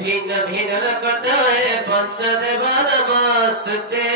ভিন্ন ভিন্ন কথায় পঞ্চদেব নমস্তুতে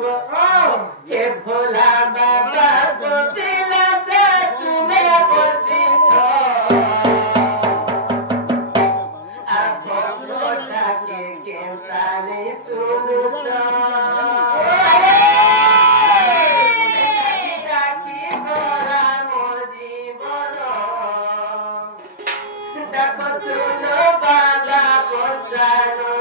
गो हे भोला बाबा कपिला से तुम्हें बसी छो आप भोला के केतानी सुनु छो डाकी भोला मोजी बोलो डाको सुनो बाबा बचानो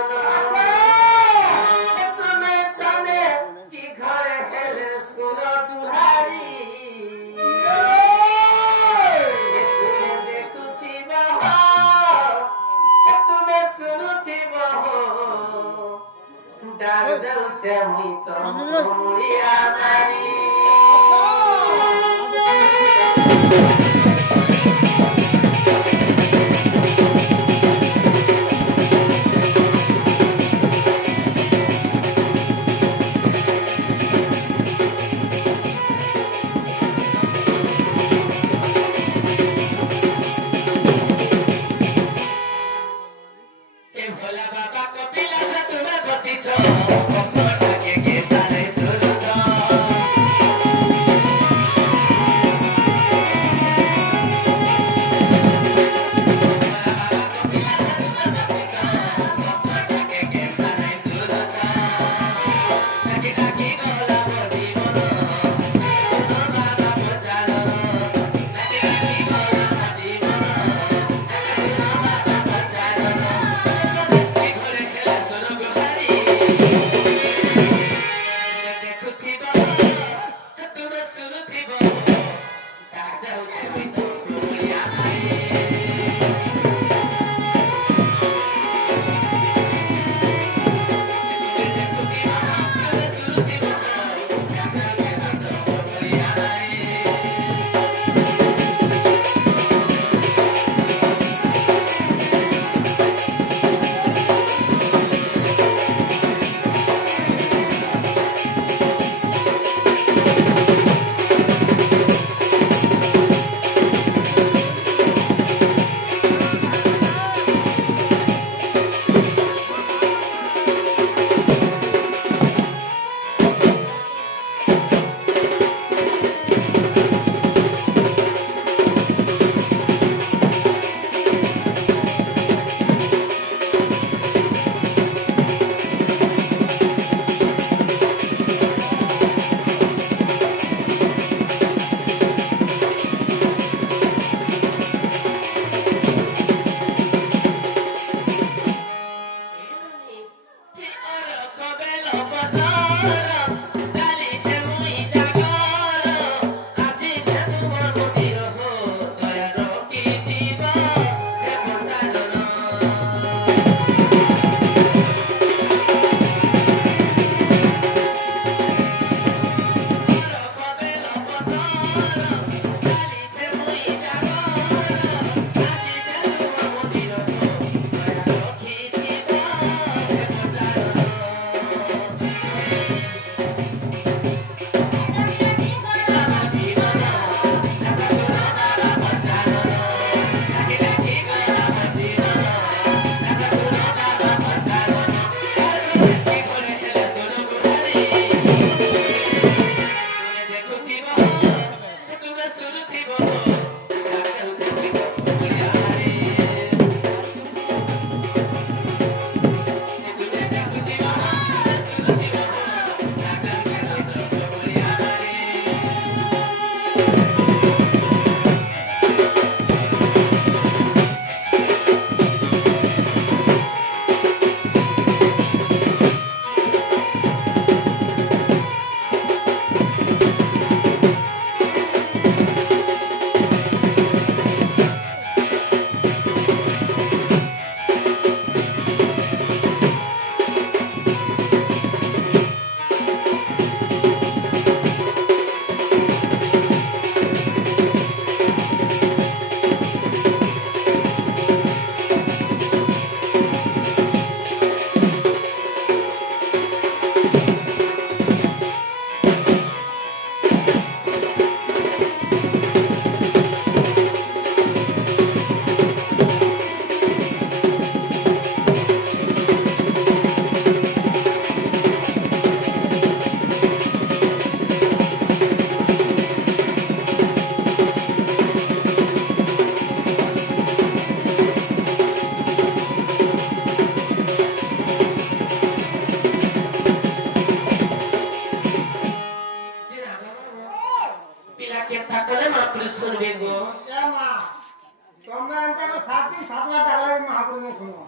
हातला टाकला महापुरुष ने सुनो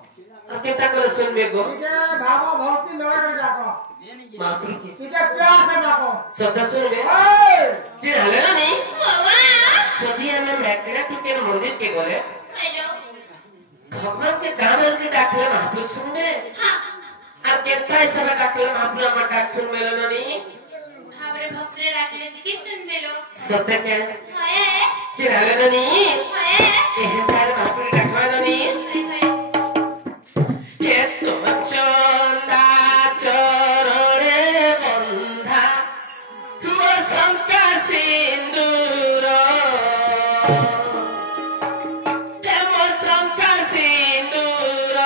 अब कितना कर सुनबे गो ठीक है भाव भक्ति लगा कर जाको महापुरुष की ठीक है प्यार से जाको शब्द सुनबे ए जे हले ना नहीं बाबा যদি আমি মেকড়া টুকের মন্দির কে গলে हेलो भगवान के काम के डाकले महापुरुष सुनबे हां আর কেতা হিসাবে ডাকলে महापुरुष আমার ডাক শুনবে না नहीं हमरे भक्त रे राखले जी सुनबेलो सत्य के हाय जे हले ना नहीं हाय एहे तार महापुरुष डाकवा ना नहीं हाय के तुम चंदा चरणे बंधा तुम शंका सिंदूर तुम शंका सिंदूर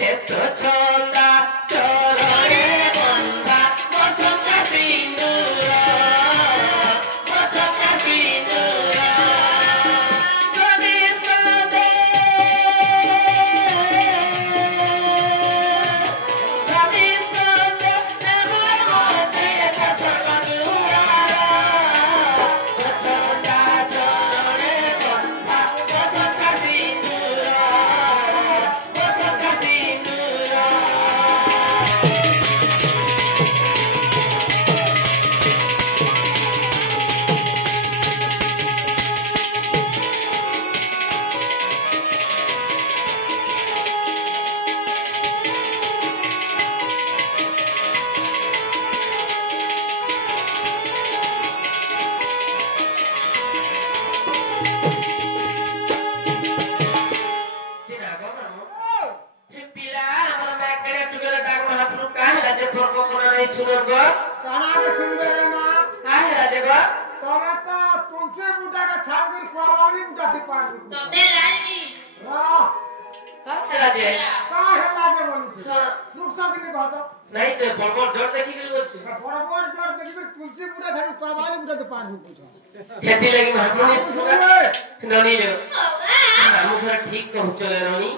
हे तो चंदा चरणे बंधा तुम शंका सिंदूर तुम शंका सिंदूर काना के सुनबे ना तोरा तो तुलसी बूटा का छाड़ कर कुआवाली बूटा से पार तोते लालनी हां का है लागे बोलू छे नुकसान के नहीं कहता नहीं तो बड़बड़ जोर देखी गेल बोल छी बड़ बड़ जोर देखि फिर तुलसी बूटा छाड़ कुआवाली बूटा से पार हो पूछो खेती लगी महापुरुष सुना ननी जो बाबा नामु घर ठीक कहू चले ननी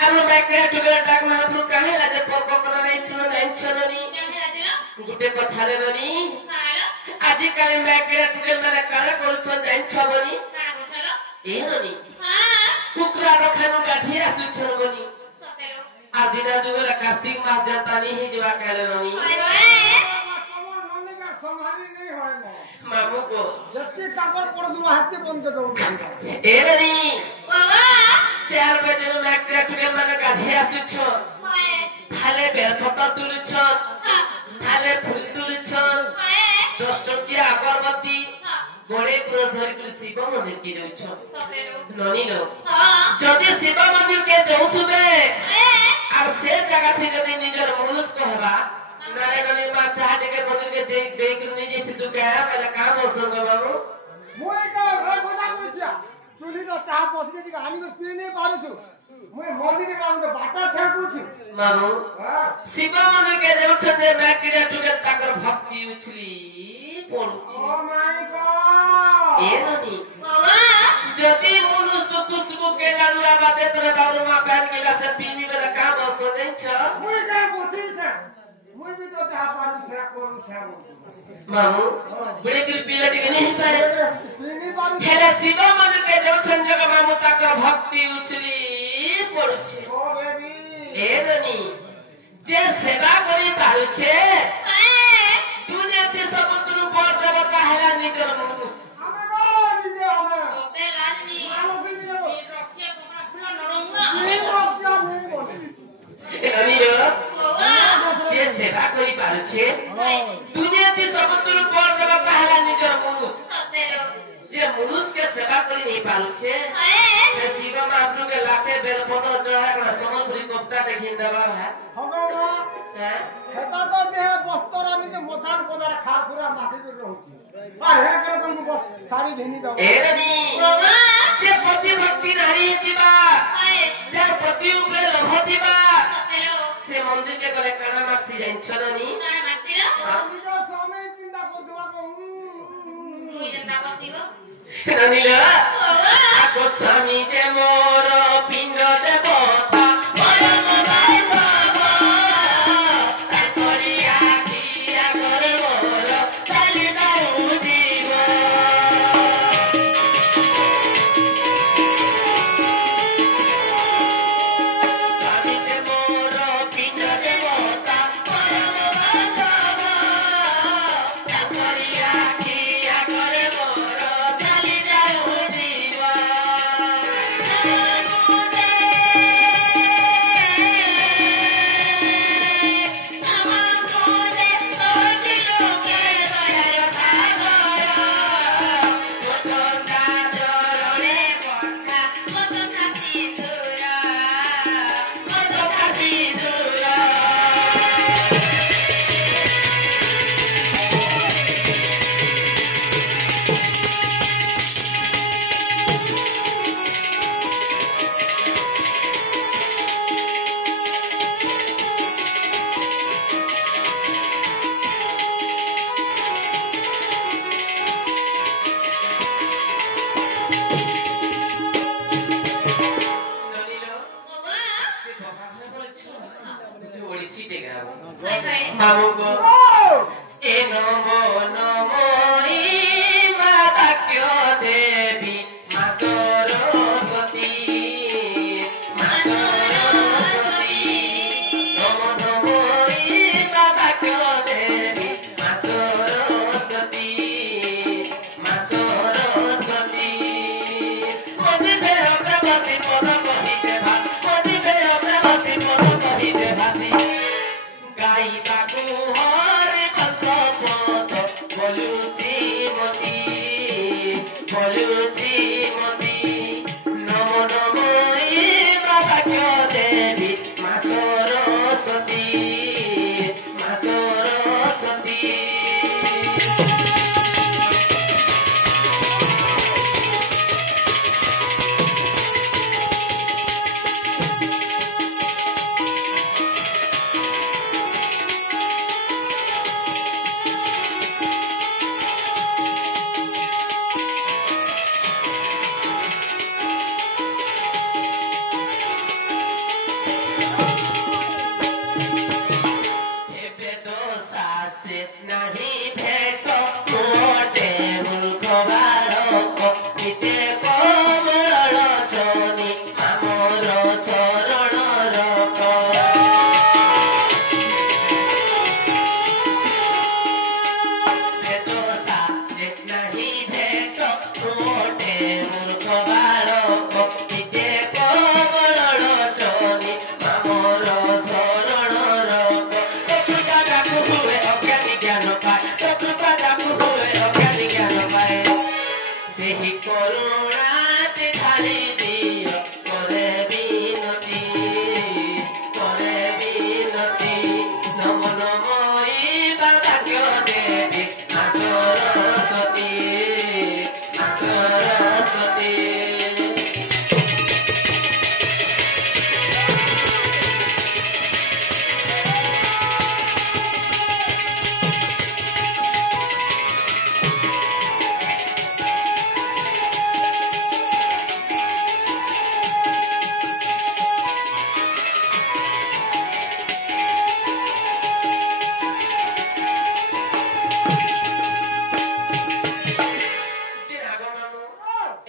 हेलो हम बैकरे टुगेदर टाक महापुरुष काहे लाजे परको कोना नहीं सुनो नहीं छननी केमने राजलो गुटे कथा ले ननी कालो আজি কালি बैकरे टुगेदर माने काहे करूछन जाइन छबनी काना गुछलो ए ननी हां कुकरा रखानु गाधी आसु छनबनी सतेलो आ दिना जुगला कार्तिक मास जातानी ही जवा कहले ननी हाय हाय कमर नंद का संभाली नहीं होय मो मामू को जत्ती काकर पड़ दु हाथ बंद कर दो ए ननी बाबा 4 बजे नु बैकरे टुगेदर माने गाधी आसु छ हाय थाले बेलपत्र तुलु छ हां थाले फूल तुलु छ हाय 10 टकिया अगरबत्ती हां गोड़े क्रोध धरि कर शिव मंदिर के जाउ छ सतेलो ननी नो हां যদি শিব মন্দির কে যাউথুবে हाय আর সে জায়গা থেকে যদি নিজের মনুষ্য হবা নারে গনি মা চাহ টিকে মন্দির কে দেখ দেখ নিজে থিতু কে পহলে কাম বসন বাবু मुई का रे কথা কইছিয়া চুলি তো চা বসি দিকে আমি তো পি नहीं पारु छु मुई मोदी के काम तो बाटा छाड़ पूछी মামু हां শিব মন্দির কে যাউছ যে ব্যাকরিয়া টুকে তাকর ভক্তি উছলি পড়ুছি ओ माय गॉड এ ননি बाबा যদি মনুষ্য কুসুকু কে লালুয়া বাদে তোরে বাবু মা প্যান গিলা সে পিমি বেলা কাম বসন দেছ मुई का बसी छे मुई भी तो चाह पारु छे कोन छे মামু বড়ে করে পিলা টিকে नहीं पाए पी नहीं पारु हेले शिव मंदिर के जाउछन जगह मामू ताकर भक्ति उछली पड़ुछे ओ बेबी ए ननी जे सेवा करी पारुछे हाय दुनिया ते समुद्र पर देवता हेला निकर मनुष्य हमें को दीजिए हमें तोते लालनी आलो भी नहीं दो रक्तिया कोकरा फुला नरंगा नहीं रोक क्या नहीं बोले ए ननी रो बाबा जे सेवा करी पारुछे हाय दुनिया ते समुद्र पर देवता हेला निकर मनुष्य सतेलो जे मनुष्य के सेवा करी नहीं पारुछे हाय ए शिव महाप्रभु के लाखे बेलपत्र चढ़ा कर समनपुरी कोफ्ता देखिन दबा है हमें ना हैं हेता तो देह बस्तर आनी जे मसान पदार खार पूरा माटी पे रहउची और हे करे तुमको बस साड़ी घेनी दो ए ननी बाबा जे पति भक्ति नारी दिबा हाय जे पति उपरे लोभ दिबा सतेलो से मंदिर के गले काना मासी जाइन छलनी काना मातिलो आमी जो स्वामी चिंता करदवा को मुई जनता करतिगो ननीला बाबा आको स्वामी जे मोर पिंड देवता मोर मोबाई बाबा ताकरिया किया कर मोर चली जाऊ जीव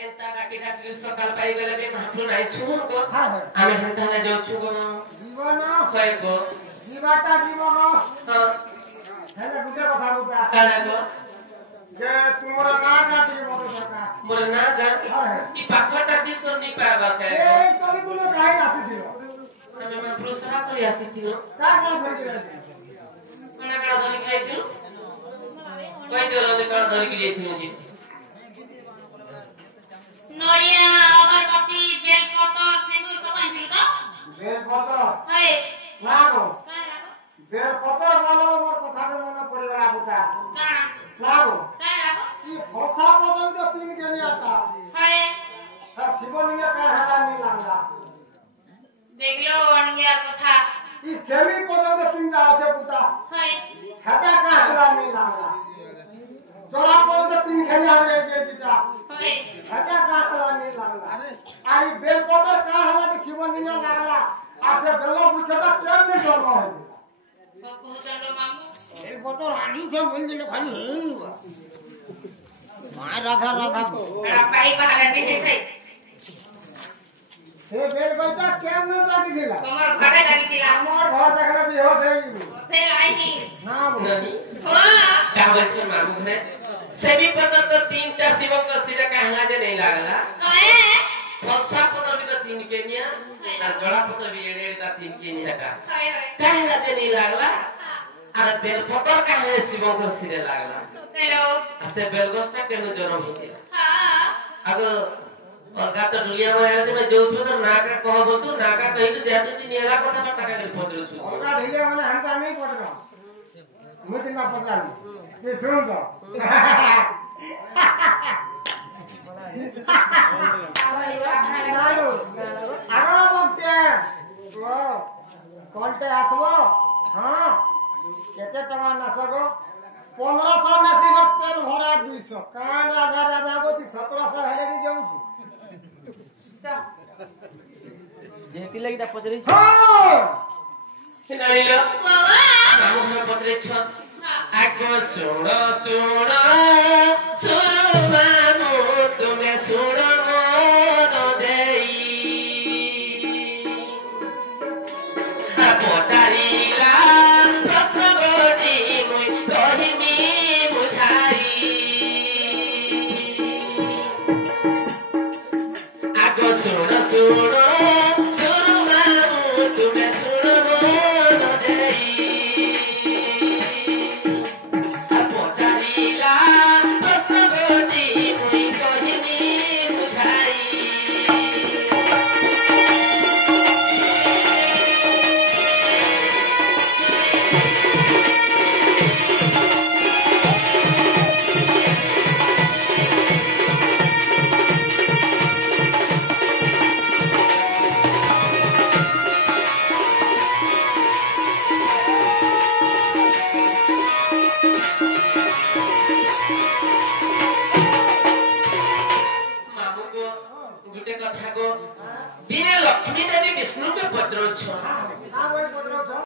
एस्ता डाकी सकाल पाई गले बे महाप्रभु नाइ सुन को हां हां आमे हंताले जाउछु को जीवन कय को जीवाटा जीवन हां हेले गुटे कथा बुता काला को जे तुमरा ना काटी के मत सरकार मोर ना जा ई पाखटा दिसो नि पाबा के ए कभी कुलो काहे आसी दियो आमे महाप्रभु सहा करी आसी थिनो का धरि के रहती कणा धरि के आइथिनो कय देलो ने कणा धरि के आइथिनो जी नरिया अगरबत्ती बेलपत्र सिंदूर सब आइथिल तो बेलपत्र हाय लागो का लागो बेलपत्र बोलो मोर कथा रे मन पड़ी गला बुता का लागो लागो ई फसा पदन तो तीन के नहीं आता हाय शिवलिंग का हला नहीं लागला देखलो अणगिया कथा ई सेमी पदन तो तीन আছে बुता हाय हटा का हला नहीं लागला जोड़ा पदन तो तीन खेले आ गए जीता हाय हटा का हला नहीं लागला आई बेलपत्र का हला के शिवलिंग लागला आसे बेलो बुझता केन नहीं डरलो है बहुचंड मामू बेलपत्र आनी से बोल दिले खाली माय राधा राधा बड़ा पाई बाहर नहीं जैसे से बेलपत्र केन न जागी दिला कमर घरे लगी दिला हमर घर देखले बेहोश है से आई ना ननी हो का होय छे मामू घरे सेमी पत्र तो तीनटा शिव को सिरे का हंगा जे नहीं लागला कहे फसा पत्र भी तो तीन के निया और जड़ा पत्र भी एड़े ता तीन के निया का हाय हाय काहेला जे नहीं लागला और बेल पत्र काहे शिव को सिरे लागला हेलो से बेल गोष्टा केनु जन्म हिते हां अगर और का तो दुनिया में आया मैं जो तो नाका कहबो तू नाका कहि तो जातु ती नेला कथा पर टाका कर पहुंचलो छु और का ढीले माने हंता नहीं पड़ना मुझे ना पड़ना ये सुन दो आरो बक्ते वो कोनटे आसबो हां केते टका नसगो 1500 नसी बर तेल भरा 200 कान आधार आधागो 1700 हेले की जाऊ जेती लगिटा पचरी हां सिनाइलो बाबा मामू में पत्रे छ आको सुनो सुनो सुनो मामू तुम्हें सुनो मोनो देई पचारीला प्रश्न गोटी मुई कहिमी बुझाई आको सुनो सुनो